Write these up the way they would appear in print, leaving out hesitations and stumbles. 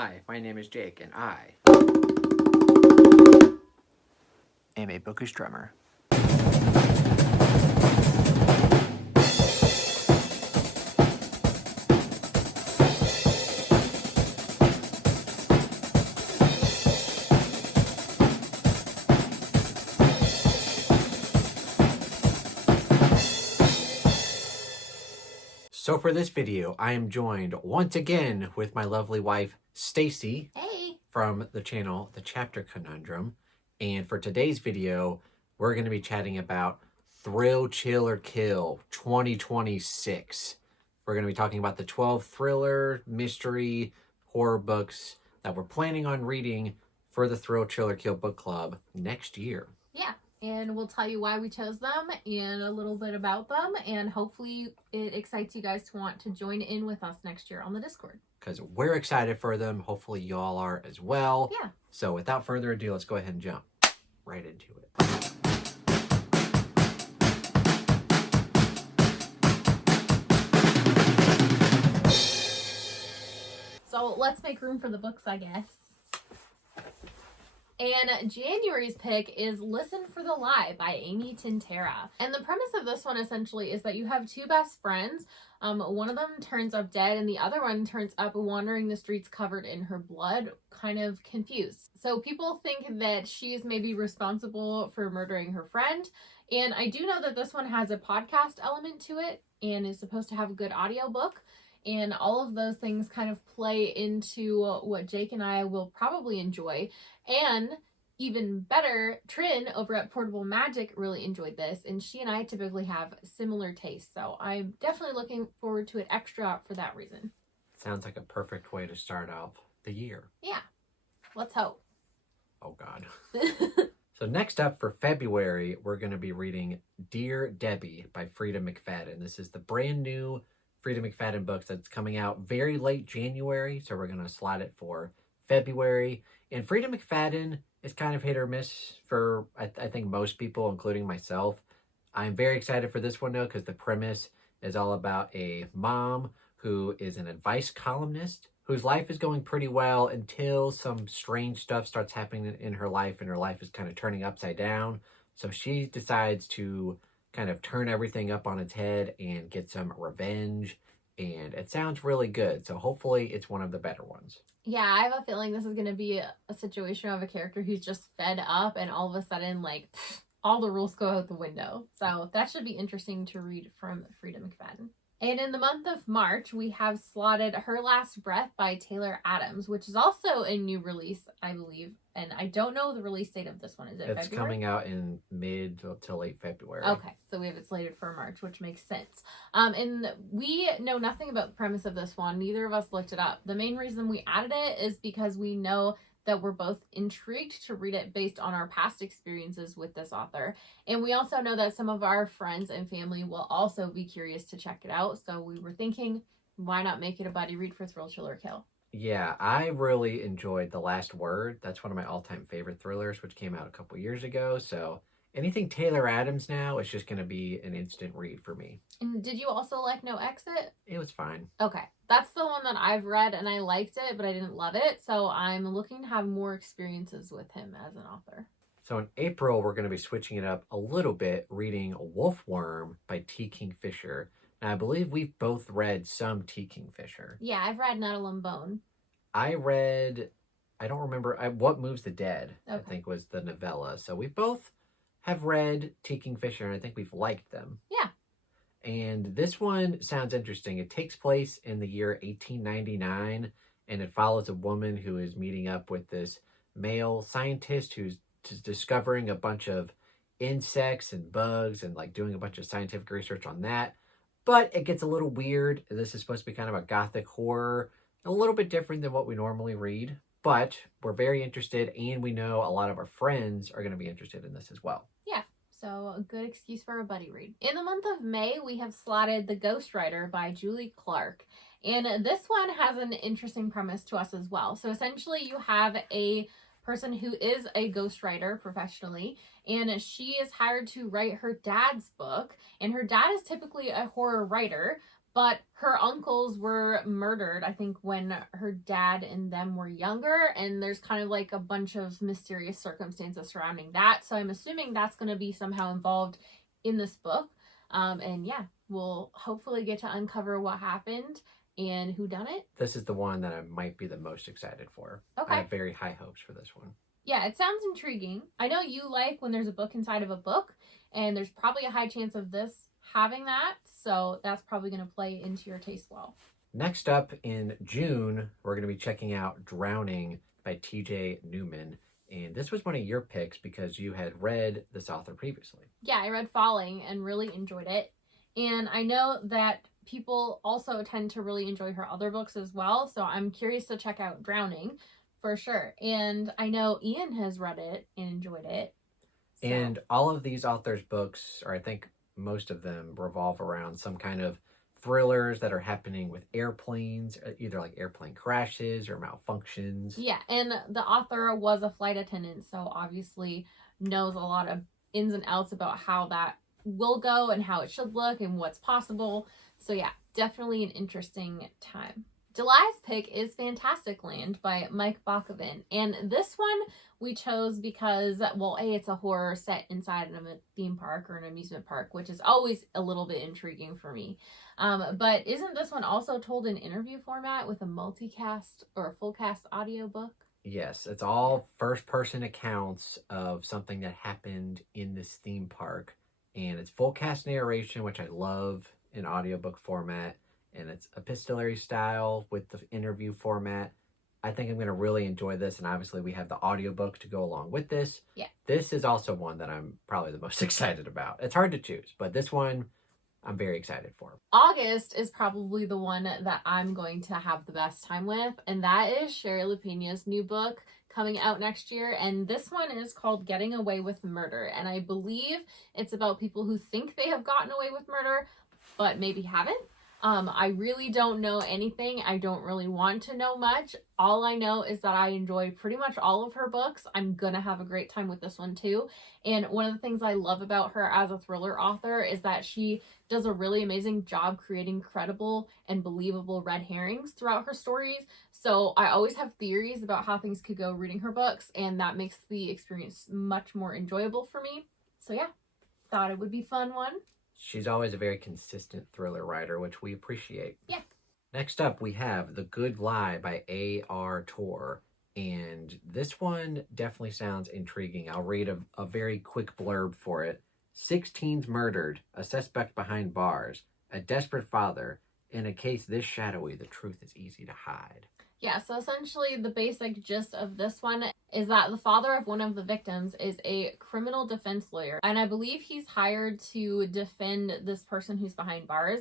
Hi, my name is Jake, and I am a bookish drummer. So for this video, I am joined once again with my lovely wife, Stacy. Hey! From the channel, The Chapter Conundrum. And for today's video, we're going to be chatting about Thrill, Chill, or Kill 2026. We're going to be talking about the 12 thriller, mystery, horror books that we're planning on reading for the Thrill, Chill, or Kill book club next year. Yeah, and we'll tell you why we chose them and a little bit about them, and hopefully it excites you guys to want to join in with us next year on the Discord. Because we're excited for them. Hopefully y'all are as well. Yeah. So without further ado, let's go ahead and jump right into it. So let's make room for the books, I guess. And January's pick is Listen for the Lie by Amy Tintera. And the premise of this one essentially is that you have two best friends. One of them turns up dead and the other one turns up wandering the streets covered in her blood, kind of confused. So people think that she is maybe responsible for murdering her friend. And I do know that this one has a podcast element to it and is supposed to have a good audiobook. And all of those things kind of play into what Jake and I will probably enjoy. And even better, Trin over at Portable Magic really enjoyed this, and she and I typically have similar tastes, so I'm definitely looking forward to it extra for that reason. Sounds like a perfect way to start off the year. Yeah. Let's hope. Oh, God. So next up for February, we're going to be reading Dear Debbie by Freida McFadden. This is the brand new Freida McFadden book that's coming out very late January, so we're going to slot it for February. And Freida McFadden is kind of hit or miss for, I think, most people, including myself. I'm very excited for this one, though, because the premise is all about a mom who is an advice columnist whose life is going pretty well until some strange stuff starts happening in her life, and her life is kind of turning upside down. So she decides to kind of turn everything up on its head and get some revenge. And it sounds really good. So hopefully it's one of the better ones. Yeah, I have a feeling this is going to be a situation of a character who's just fed up and all of a sudden, like, all the rules go out the window. So that should be interesting to read from Freida McFadden. And in the month of March, we have slotted Her Last Breath by Taylor Adams, which is also a new release, I believe. And I don't know the release date of this one. Is it February? It's coming out in mid to late February. Okay, so we have it slated for March, which makes sense. And we know nothing about the premise of this one. Neither of us looked it up. The main reason we added it is because we know that we're both intrigued to read it based on our past experiences with this author. And we also know that some of our friends and family will also be curious to check it out. So we were thinking, why not make it a buddy read for Thrill, Chill, or Kill? Yeah, I really enjoyed The Last Word. That's one of my all-time favorite thrillers, which came out a couple years ago. So anything Taylor Adams now is just going to be an instant read for me. And did you also like No Exit? It was fine. Okay. That's the one that I've read and I liked it, but I didn't love it. So I'm looking to have more experiences with him as an author. So in April, we're going to be switching it up a little bit, reading Wolfworm by T. Kingfisher. Now, I believe we've both read some T. Kingfisher. Yeah, I've read Nettle and Bone. I don't remember, What Moves the Dead, okay. I think was the novella. So we both have read T. Kingfisher, and I think we've liked them. Yeah. And this one sounds interesting. It takes place in the year 1899, and it follows a woman who is meeting up with this male scientist who's discovering a bunch of insects and bugs and like doing a bunch of scientific research on that. But it gets a little weird. This is supposed to be kind of a gothic horror, a little bit different than what we normally read. But we're very interested, and we know a lot of our friends are going to be interested in this as well. Yeah. So a good excuse for a buddy read. In the month of May, we have slotted The Ghostwriter by Julie Clark. And this one has an interesting premise to us as well. So essentially you have a person who is a ghostwriter professionally, and she is hired to write her dad's book. And her dad is typically a horror writer, but her uncles were murdered, I think, when her dad and them were younger, and there's kind of like a bunch of mysterious circumstances surrounding that. So I'm assuming that's going to be somehow involved in this book. And yeah, we'll hopefully get to uncover what happened and who done it. This is the one that I might be the most excited for. Okay. I have very high hopes for this one. Yeah, it sounds intriguing. I know you like when there's a book inside of a book, and there's probably a high chance of this having that, so that's probably going to play into your taste well. Next up in June, we're going to be checking out Drowning by TJ Newman. And this was one of your picks because you had read this author previously. Yeah, I read Falling and really enjoyed it. And I know that people also tend to really enjoy her other books as well, so I'm curious to check out Drowning for sure. And I know Ian has read it and enjoyed it. So. And all of these authors' books, or I think most of them, revolve around some kind of thrillers that are happening with airplanes, either like airplane crashes or malfunctions. Yeah, and the author was a flight attendant, so obviously knows a lot of ins and outs about how that will go and how it should look and what's possible. So yeah, definitely an interesting time. July's pick is Fantastic Land by Mike Bakoven. And this one we chose because, well, A, it's a horror set inside of a theme park or an amusement park, which is always a little bit intriguing for me. But isn't this one also told in interview format with a multicast or a full cast audiobook? Yes, it's all first-person accounts of something that happened in this theme park. And it's full cast narration, which I love in audiobook format. And it's epistolary style with the interview format. I think I'm going to really enjoy this. And obviously we have the audiobook to go along with this. Yeah. This is also one that I'm probably the most excited about. It's hard to choose, but this one I'm very excited for. August is probably the one that I'm going to have the best time with. And that is Sherry LaPena's new book coming out next year. And this one is called Getting Away with Murder. And I believe it's about people who think they have gotten away with murder, but maybe haven't. I really don't know anything. I don't really want to know much. All I know is that I enjoy pretty much all of her books. I'm gonna have a great time with this one too. And one of the things I love about her as a thriller author is that she does a really amazing job creating credible and believable red herrings throughout her stories. So I always have theories about how things could go reading her books, and that makes the experience much more enjoyable for me. So yeah, thought it would be a fun one. She's always a very consistent thriller writer, which we appreciate. Yeah. Next up, we have The Good Lie by A.R. Torr. And this one definitely sounds intriguing. I'll read a very quick blurb for it. 6 teens murdered, a suspect behind bars, a desperate father. In a case this shadowy, the truth is easy to hide. Yeah, so essentially the basic gist of this one is that the father of one of the victims is a criminal defense lawyer. And I believe he's hired to defend this person who's behind bars,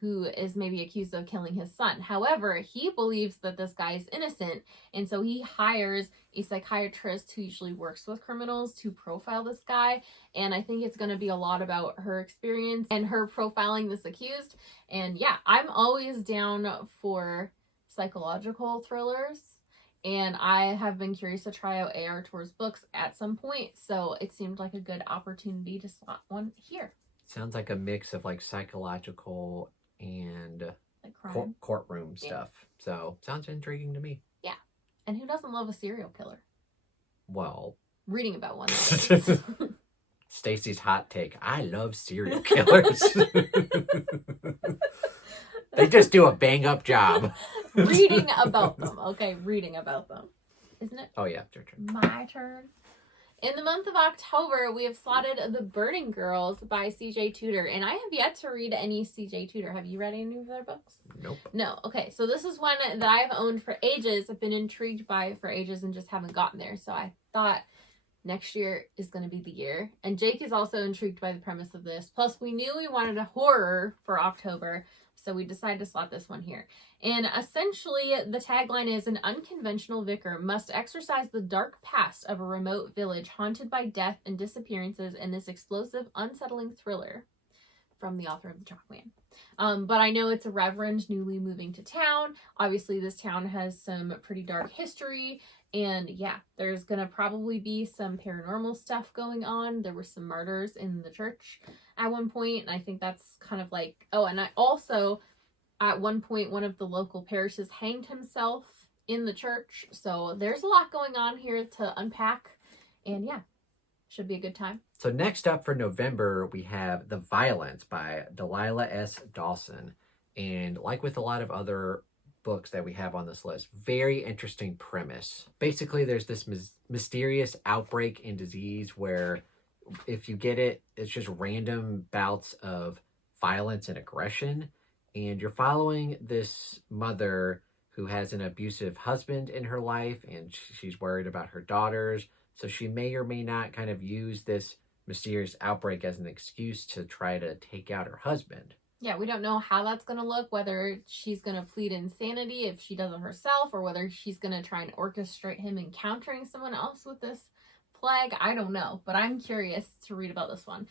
who is maybe accused of killing his son. However, he believes that this guy is innocent. And so he hires a psychiatrist who usually works with criminals to profile this guy. And I think it's going to be a lot about her experience and her profiling this accused. And yeah, I'm always down for psychological thrillers, and I have been curious to try out A.R. Torr's books at some point, so it seemed like a good opportunity to slot one here. Sounds like a mix of like psychological and like crime. Courtroom stuff. So sounds intriguing to me. Yeah, and who doesn't love a serial killer? Well, reading about one. Stacy's hot take: I love serial killers. They just do a bang up job. Reading about them. Okay, reading about them. Isn't it? Oh, yeah, your turn. My turn. In the month of October, we have slotted The Burning Girls by C.J. Tudor. And I have yet to read any C.J. Tudor. Have you read any of their books? Nope. No. Okay, so this is one that I've owned for ages. I've been intrigued by it for ages and just haven't gotten there. So I thought next year is going to be the year. And Jake is also intrigued by the premise of this. Plus, we knew we wanted a horror for October, so we decided to slot this one here. And essentially, the tagline is: an unconventional vicar must exorcise the dark past of a remote village haunted by death and disappearances in this explosive, unsettling thriller. From the author of The Chalkman. But I know it's a reverend newly moving to town. Obviously, this town has some pretty dark history. And yeah, there's going to probably be some paranormal stuff going on. There were some murders in the church at one point. And I think that's kind of like... Oh, and I also At one point, one of the local parishes hanged himself in the church. So there's a lot going on here to unpack. And yeah, should be a good time. So next up for November, we have The Violence by Delilah S. Dawson. And like with a lot of other books that we have on this list, very interesting premise. Basically, there's this mysterious outbreak and disease where if you get it, it's just random bouts of violence and aggression. And you're following this mother who has an abusive husband in her life, and she's worried about her daughters. So she may or may not kind of use this mysterious outbreak as an excuse to try to take out her husband. Yeah, we don't know how that's going to look, whether she's going to plead insanity if she does it herself, or whether she's going to try and orchestrate him encountering someone else with this plague. I don't know, but I'm curious to read about this one.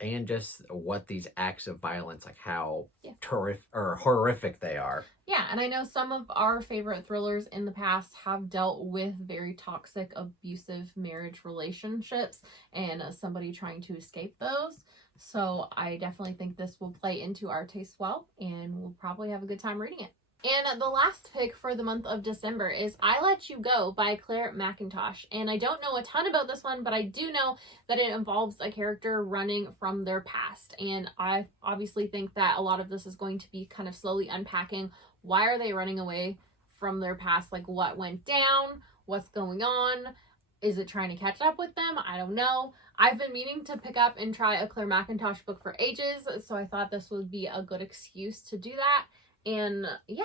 And just what these acts of violence, like how Yeah. horrific they are. Yeah, and I know some of our favorite thrillers in the past have dealt with very toxic, abusive marriage relationships and somebody trying to escape those. So I definitely think this will play into our taste well, and we'll probably have a good time reading it. And the last pick for the month of December is I Let You Go by Claire Mackintosh. And I don't know a ton about this one, but I do know that it involves a character running from their past. And I obviously think that a lot of this is going to be kind of slowly unpacking why are they running away from their past? Like, what went down? What's going on? Is it trying to catch up with them? I don't know. I've been meaning to pick up and try a Claire Mackintosh book for ages, so I thought this would be a good excuse to do that. And yeah,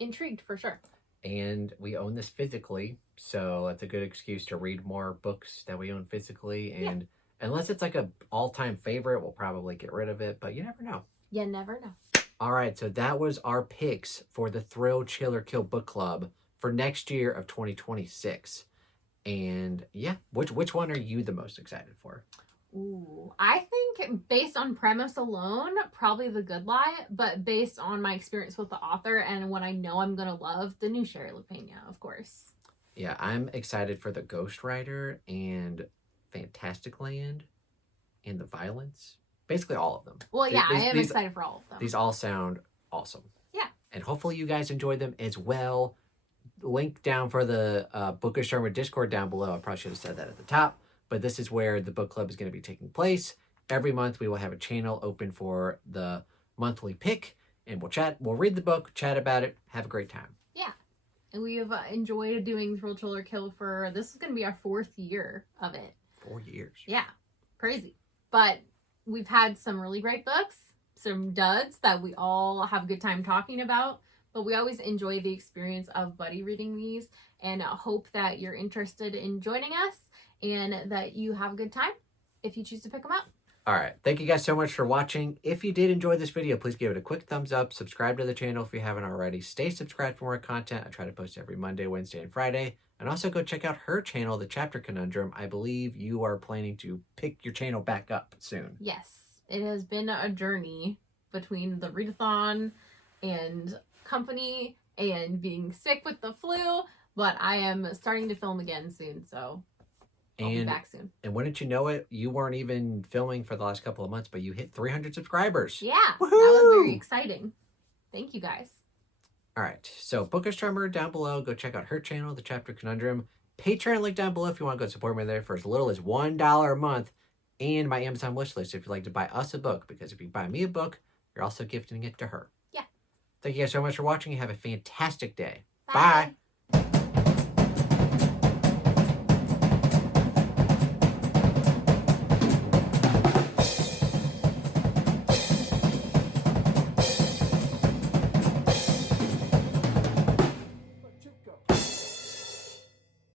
intrigued for sure. And we own this physically, so it's a good excuse to read more books that we own physically. And unless it's like a all-time favorite, we'll probably get rid of it, but you never know. You never know. All right, so that was our picks for the Thrill, Chill, or Kill book club for next year of 2026. And yeah, which one are you the most excited for? Ooh, I think based on premise alone, probably The Good Lie, but based on my experience with the author and what I know I'm going to love, the new Sherry LaPena, of course. Yeah, I'm excited for The Ghostwriter and Fantastic Land and The Violence. Basically all of them. Well, yeah, I am excited for all of them. These all sound awesome. Yeah. And hopefully you guys enjoyed them as well. Link down for the Bookish Summer Discord down below. I probably should have said that at the top. But this is where the book club is going to be taking place. Every month we will have a channel open for the monthly pick. And we'll chat. We'll read the book, chat about it, have a great time. Yeah. And we have enjoyed doing Thrill, Chill, or Kill for... This is going to be our 4th year of it. 4 years. Yeah. Crazy. But we've had some really great books. Some duds that we all have a good time talking about. But we always enjoy the experience of buddy reading these. And hope that you're interested in joining us. And that you have a good time if you choose to pick them up. All right. Thank you guys so much for watching. If you did enjoy this video, please give it a quick thumbs up. Subscribe to the channel if you haven't already. Stay subscribed for more content. I try to post every Monday, Wednesday, and Friday. And also go check out her channel, The Chapter Conundrum. I believe you are planning to pick your channel back up soon. Yes. It has been a journey between the readathon and company and being sick with the flu. But I am starting to film again soon, so... I'll be back soon. And wouldn't you know it, you weren't even filming for the last couple of months, but you hit 300 subscribers. Yeah, Woohoo! That was very exciting. Thank you, guys. All right, so Bookish Drummer down below. Go check out her channel, The Chapter Conundrum. Patreon link down below if you want to go support me there for as little as $1 a month. And my Amazon wishlist if you'd like to buy us a book. Because if you buy me a book, you're also gifting it to her. Yeah. Thank you guys so much for watching. Have a fantastic day. Bye. Bye.